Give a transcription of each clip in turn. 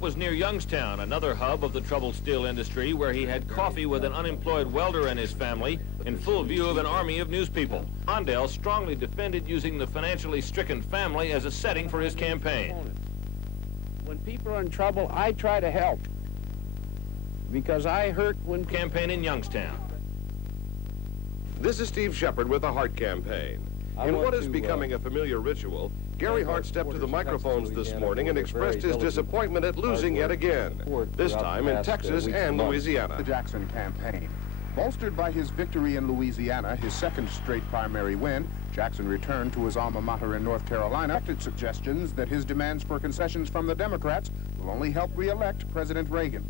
Was near Youngstown, another hub of the troubled steel industry, where he had coffee with an unemployed welder and his family in full view of an army of newspeople. Mondale strongly defended using the financially stricken family as a setting for his campaign. When people are in trouble, I try to help, because I hurt when... Campaign in Youngstown. This is Steve Shepard with the Hart Campaign. In what is becoming a familiar ritual, Gary Hart stepped to the microphones this morning and expressed his disappointment at losing yet again, this time in Texas and Louisiana. The Jackson campaign. Bolstered by his victory in Louisiana, his second straight primary win, Jackson returned to his alma mater in North Carolina, acted suggestions that his demands for concessions from the Democrats will only help re-elect President Reagan.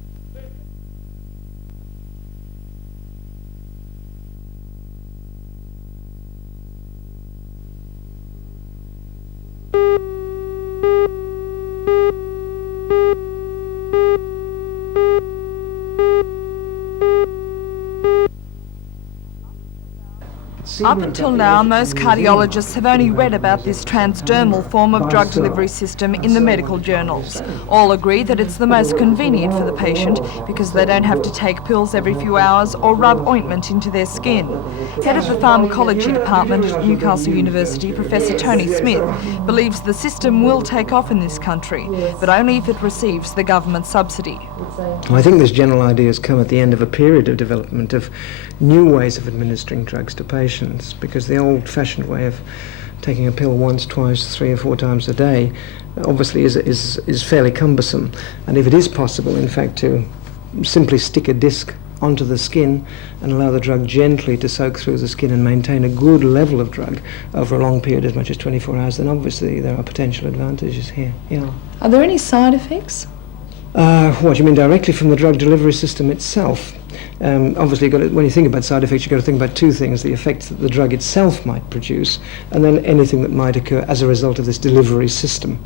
Up until now, most cardiologists have only read about this transdermal form of drug delivery system in the medical journals. All agree that it's the most convenient for the patient because they don't have to take pills every few hours or rub ointment into their skin. Head of the pharmacology department at Newcastle University, Professor Tony Smith, believes the system will take off in this country, but only if it receives the government subsidy. I think this general idea has come at the end of a period of development of new ways of administering drugs to patients, because the old-fashioned way of taking a pill once, twice, 3 or 4 times a day obviously is fairly cumbersome. And if it is possible, in fact, to simply stick a disc onto the skin and allow the drug gently to soak through the skin and maintain a good level of drug over a long period, as much as 24 hours, then obviously there are potential advantages here. Yeah. Are there any side effects? What you mean directly from the drug delivery system itself? Obviously, when you think about side effects, you've got to think about 2 things: the effects that the drug itself might produce, and then anything that might occur as a result of this delivery system.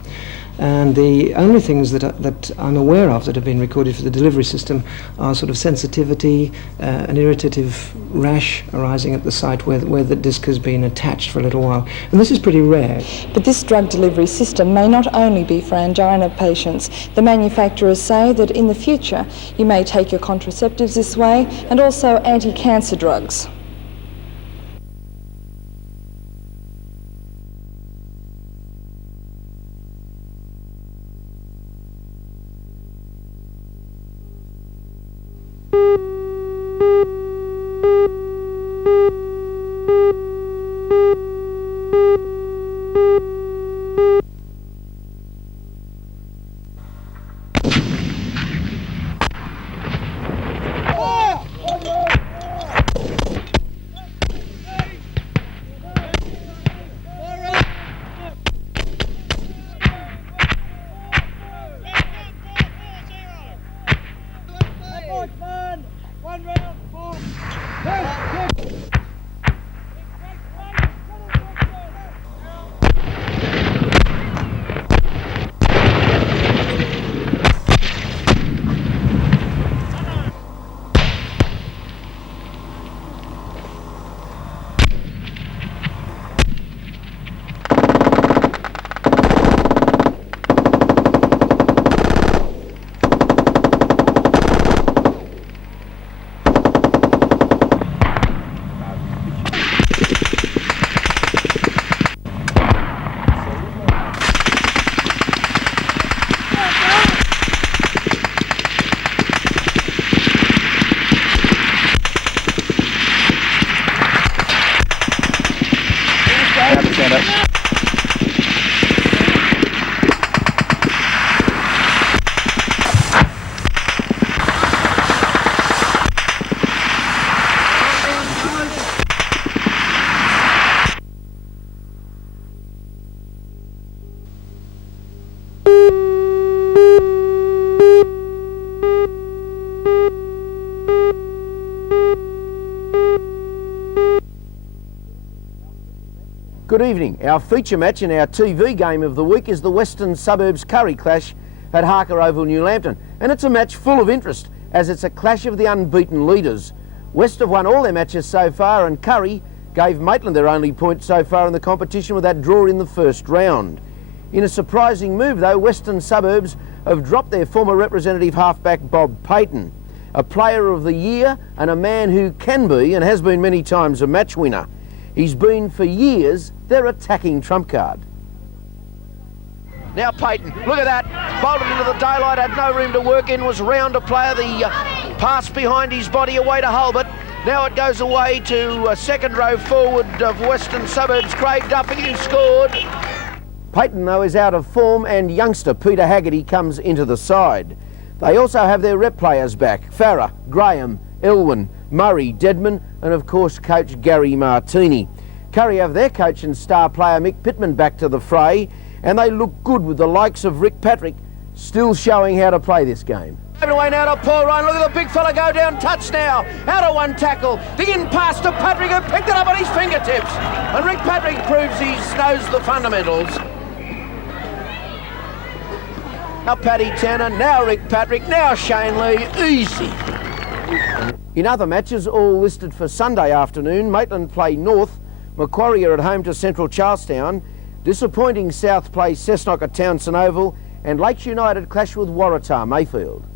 And the only things that I'm aware of that have been recorded for the delivery system are sort of sensitivity, an irritative rash arising at the site where the disc has been attached for a little while. And this is pretty rare. But this drug delivery system may not only be for angina patients. The manufacturers say that in the future you may take your contraceptives this way, and also anti-cancer drugs. Good evening. Our feature match in our TV game of the week is the Western Suburbs Curry Clash at Harker Oval, New Lambton. And it's a match full of interest, as it's a clash of the unbeaten leaders. West have won all their matches so far, and Curry gave Maitland their only point so far in the competition with that draw in the first round. In a surprising move though, Western Suburbs have dropped their former representative halfback Bob Payton, a player of the year and a man who can be and has been many times a match winner. He's been for years their attacking trump card. Now Payton, look at that, bolted into the daylight, had no room to work in, was round a player, the pass behind his body away to Hulbert. Now it goes away to second row forward of Western Suburbs, Craig Duffy, who scored. Payton though is out of form and youngster Peter Haggerty comes into the side. They also have their rep players back, Farah, Graham, Elwyn, Murray, Deadman and of course coach Gary Martini. Curry have their coach and star player Mick Pittman back to the fray, and they look good with the likes of Rick Patrick still showing how to play this game. Away now to Paul Ryan, look at the big fella go down, touch now, out of one tackle, the in pass to Patrick who picked it up on his fingertips, and Rick Patrick proves he knows the fundamentals. Now Paddy Tanner, now Rick Patrick, now Shane Lee, easy. In other matches, all listed for Sunday afternoon, Maitland play North, Macquarie are at home to Central Charlestown, disappointing South play Cessnock at Townsend Oval, and Lakes United clash with Waratah Mayfield.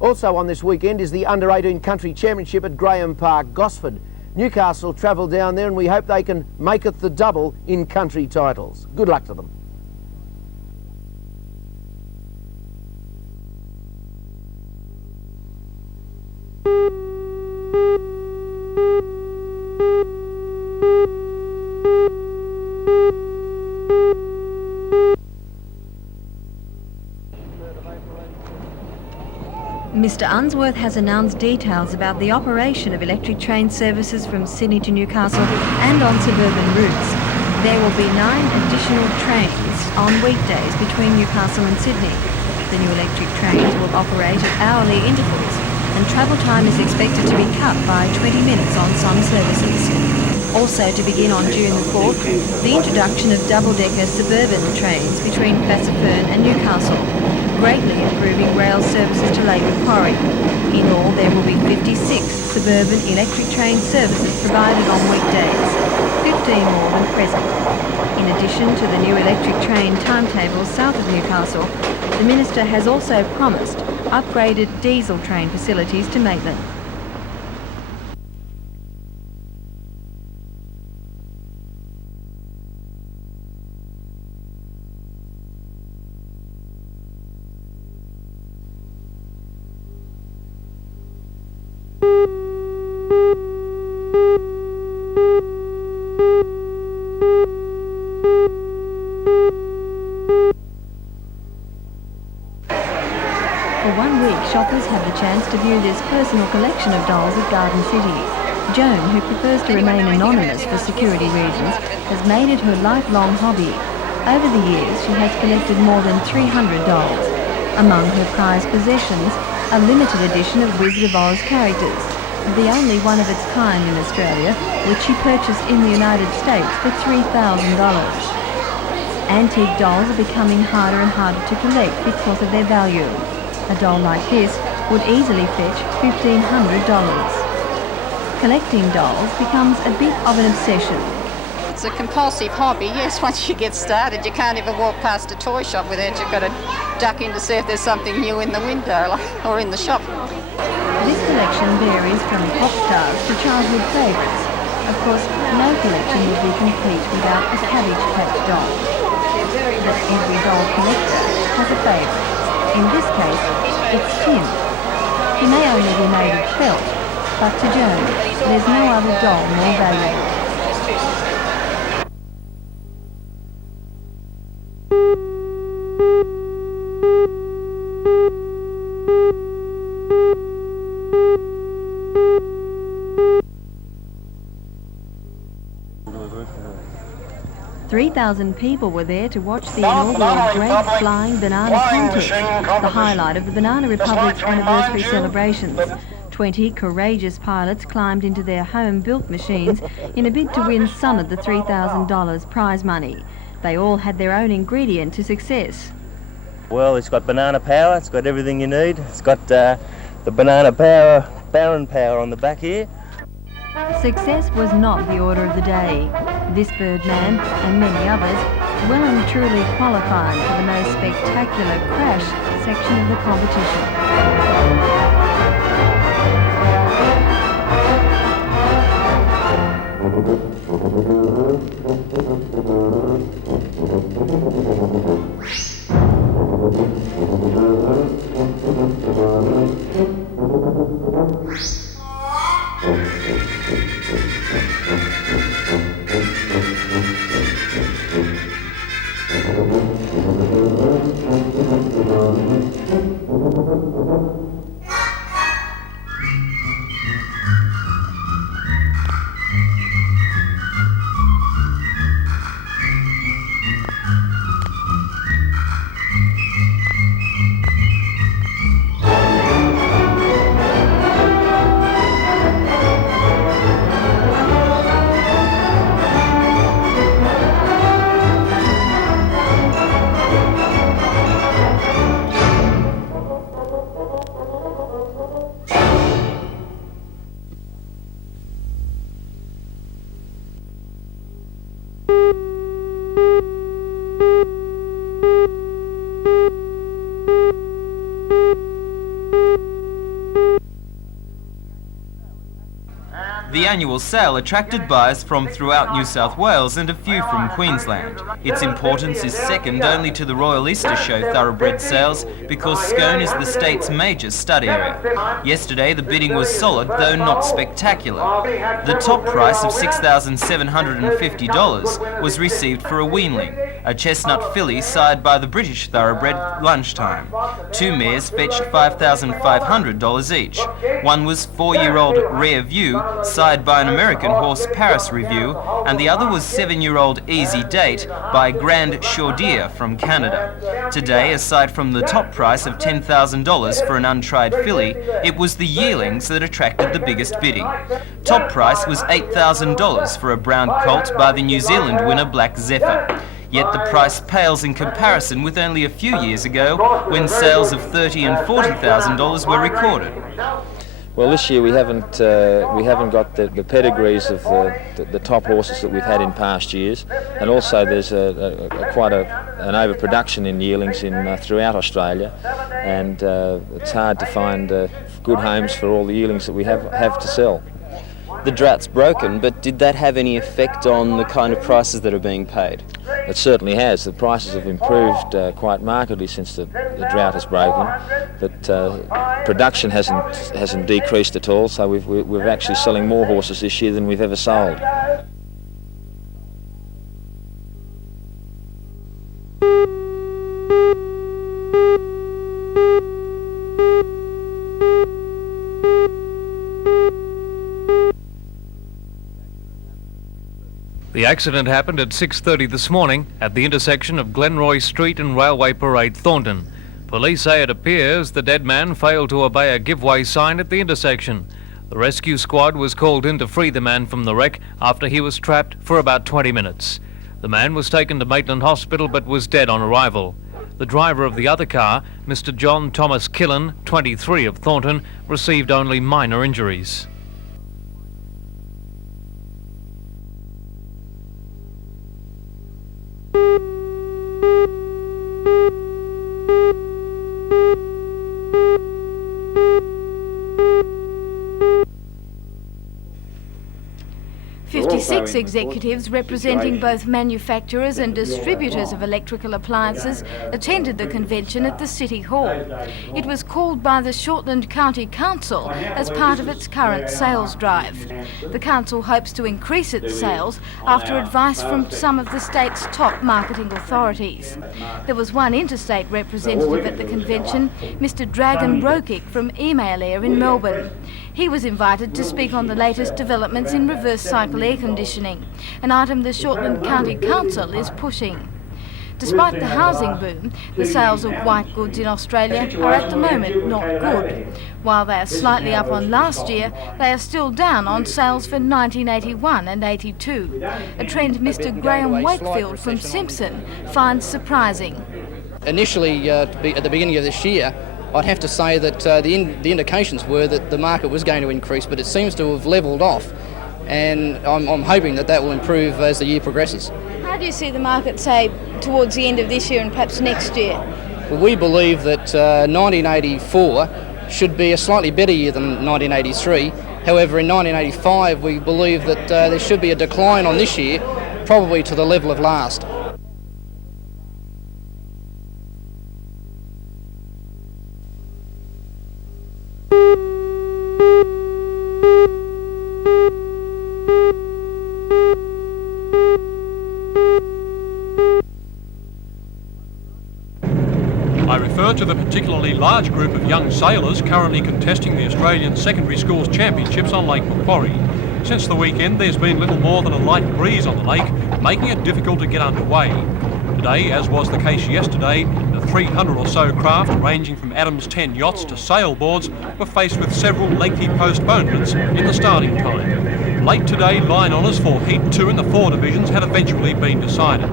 Also on this weekend is the Under-18 Country Championship at Graham Park, Gosford. Newcastle travel down there and we hope they can make it the double in country titles. Good luck to them. Mr Unsworth has announced details about the operation of electric train services from Sydney to Newcastle and on suburban routes. There will be 9 additional trains on weekdays between Newcastle and Sydney. The new electric trains will operate at hourly intervals and travel time is expected to be cut by 20 minutes on some services. Also to begin on June the 4th, the introduction of double-decker suburban trains between Fassifern and Newcastle, greatly improving rail services to Lake Macquarie. In all, there will be 56 suburban electric train services provided on weekdays, 15 more than present. In addition to the new electric train timetables south of Newcastle, the Minister has also promised upgraded diesel train facilities to Maitland. For 1 week, shoppers have the chance to view this personal collection of dolls at Garden City. Joan, who prefers to remain anonymous for security reasons, has made it her lifelong hobby. Over the years, she has collected more than 300 dolls. Among her prized possessions, a limited edition of Wizard of Oz characters, the only one of its kind in Australia, which she purchased in the United States for $3,000. Antique dolls are becoming harder and harder to collect because of their value. A doll like this would easily fetch $1,500. Collecting dolls becomes a bit of an obsession. It's a compulsive hobby, yes. Once you get started, you can't even walk past a toy shop without you've got to duck in to see if there's something new in the window or in the shop. This collection varies from pop stars to childhood favourites. Of course, no collection would be complete without a Cabbage Patch doll. But every doll collector has a favourite. In this case, it's Tim. He may only be made of felt, but to Joan, there's no other doll more valuable. $3,000 people were there to watch the inaugural Great Flying Banana Contest, the highlight of the Banana Republic's anniversary celebrations. 20 courageous pilots climbed into their home-built machines in a bid to win some of the $3,000 prize money. They all had their own ingredient to success. Well, it's got banana power, it's got everything you need. It's got the banana power, Baron power on the back here. Success was not the order of the day. This Birdman, and many others, well and truly qualified for the most spectacular crash section of the competition. The annual sale attracted buyers from throughout New South Wales and a few from Queensland. Its importance is second only to the Royal Easter Show thoroughbred sales because Scone is the state's major stud area. Yesterday the bidding was solid, though not spectacular. The top price of $6,750 was received for a weanling, a chestnut filly sired by the British thoroughbred Lunchtime. Two mares fetched $5,500 each. One was 4-year-old Rare View, sired by an American horse Paris Review, and the other was 7-year-old Easy Date by Grand Chaudier from Canada. Today, aside from the top price of $10,000 for an untried filly, it was the yearlings that attracted the biggest bidding. Top price was $8,000 for a brown colt by the New Zealand winner Black Zephyr. Yet the price pales in comparison with only a few years ago when sales of $30,000 and $40,000 were recorded. Well, this year we haven't got the pedigrees of the top horses that we've had in past years, and also there's quite an overproduction in yearlings throughout Australia, and it's hard to find good homes for all the yearlings that we have to sell. The drought's broken, but did that have any effect on the kind of prices that are being paid? It certainly has. The prices have improved quite markedly since the drought has broken, but production hasn't decreased at all, so we're actually selling more horses this year than we've ever sold. The accident happened at 6:30 this morning at the intersection of Glenroy Street and Railway Parade, Thornton. Police say it appears the dead man failed to obey a give-way sign at the intersection. The rescue squad was called in to free the man from the wreck after he was trapped for about 20 minutes. The man was taken to Maitland Hospital but was dead on arrival. The driver of the other car, Mr. John Thomas Killen, 23 of Thornton, received only minor injuries. Six executives representing both manufacturers and distributors of electrical appliances attended the convention at the City Hall. It was called by the Shortland County Council as part of its current sales drive. The council hopes to increase its sales after advice from some of the state's top marketing authorities. There was one interstate representative at the convention, Mr. Dragon Brokick from Email Air in Melbourne. He was invited to speak on the latest developments in reverse cycle air conditioning, an item the Shortland County Council is pushing. Despite the housing boom, the sales of white goods in Australia are at the moment not good. While they are slightly up on last year, they are still down on sales for 1981 and 82, a trend Mr. Graham Wakefield from Simpson finds surprising. Initially, at the beginning of this year, I'd have to say that the indications were that the market was going to increase, but it seems to have levelled off, and I'm hoping that will improve as the year progresses. How do you see the market, say, towards the end of this year and perhaps next year? Well, we believe that 1984 should be a slightly better year than 1983. However, in 1985, we believe that there should be a decline on this year, probably to the level of last. I refer to the particularly large group of young sailors currently contesting the Australian Secondary Schools Championships on Lake Macquarie. Since the weekend, there's been little more than a light breeze on the lake, making it difficult to get underway. Today, as was the case yesterday, the 300 or so craft, ranging from Adams' 10 yachts to sailboards, were faced with several lengthy postponements in the starting time. Late today, line honours for Heat 2 in the 4 divisions had eventually been decided.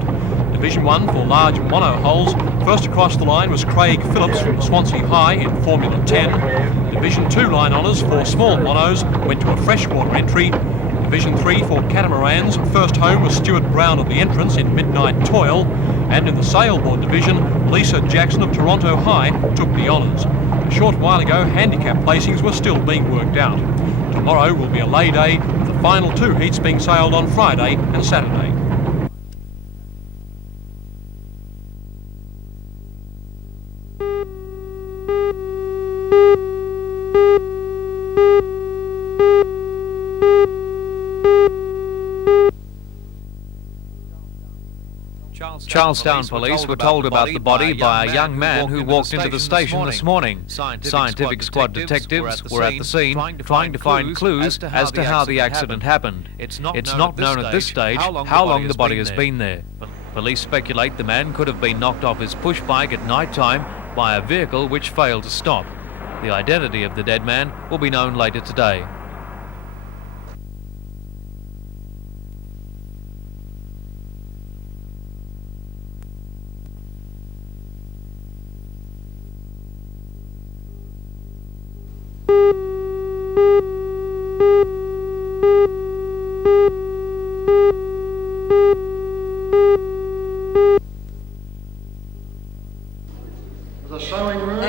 Division 1 for large mono hulls, first across the line was Craig Phillips from Swansea High in Formula 10. Division 2 line honours for small monos went to a freshwater entry. Division 3 for catamarans, first home was Stuart Brown at the entrance in Midnight Toil. And in the sailboard division, Lisa Jackson of Toronto High took the honours. A short while ago, handicap placings were still being worked out. Tomorrow will be a lay day, with the final 2 heats being sailed on Friday and Saturday. Charlestown police were told about the body by a young man who walked into the station this morning. Scientific squad detectives were at the scene trying to find clues as to how the accident happened. It's not known at this stage how long the body has been there. Police speculate the man could have been knocked off his push bike at night time by a vehicle which failed to stop. The identity of the dead man will be known later today.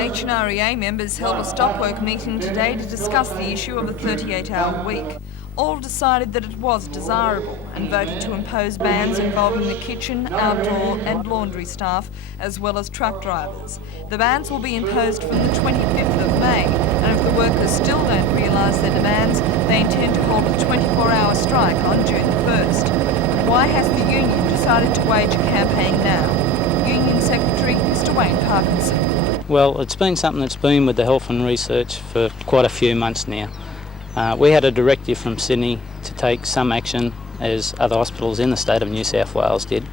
HNREA members held a stop-work meeting today to discuss the issue of a 38-hour week. All decided that it was desirable and voted to impose bans involving the kitchen, outdoor and laundry staff, as well as truck drivers. The bans will be imposed from the 25th of May, and if the workers still don't realise their demands, they intend to hold a 24-hour strike on June the 1st. Why has the union decided to wage a campaign now? Union Secretary Mr. Wayne Parkinson. Well, it's been something that's been with the Health and Research for quite a few months now. We had a directive from Sydney to take some action, as other hospitals in the state of New South Wales did.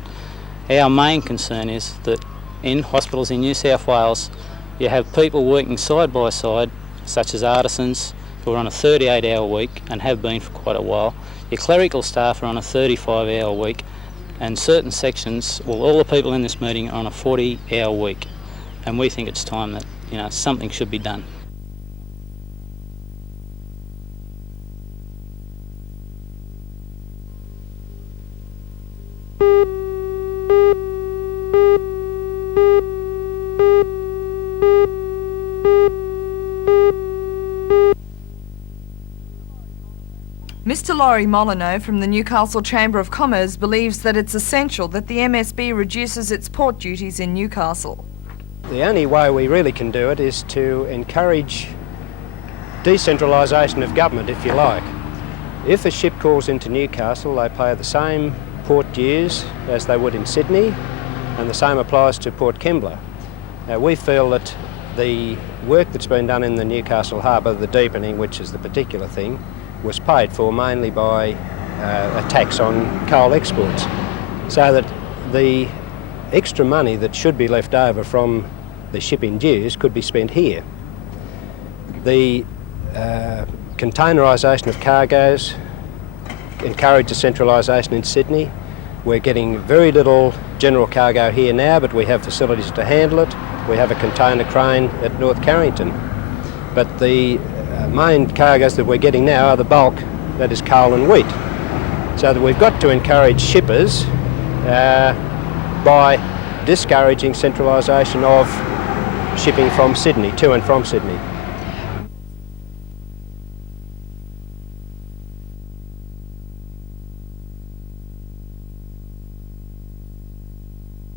Our main concern is that in hospitals in New South Wales, you have people working side by side, such as artisans, who are on a 38-hour week and have been for quite a while. Your clerical staff are on a 35-hour week, and certain sections, well, all the people in this meeting are on a 40-hour week. And we think it's time that, something should be done. Mr. Laurie Molyneux from the Newcastle Chamber of Commerce believes that it's essential that the MSB reduces its port duties in Newcastle. The only way we really can do it is to encourage decentralisation of government, if you like. If a ship calls into Newcastle, they pay the same port dues as they would in Sydney, and the same applies to Port Kembla. We feel that the work that's been done in the Newcastle harbour, the deepening, which is the particular thing, was paid for mainly by a tax on coal exports, so that the extra money that should be left over from the shipping dues could be spent here. The containerisation of cargoes encourages centralisation in Sydney. We're getting very little general cargo here now, but we have facilities to handle it. We have a container crane at North Carrington. But the main cargoes that we're getting now are the bulk, that is coal and wheat. So that we've got to encourage shippers by discouraging centralisation of shipping from Sydney, to and from Sydney.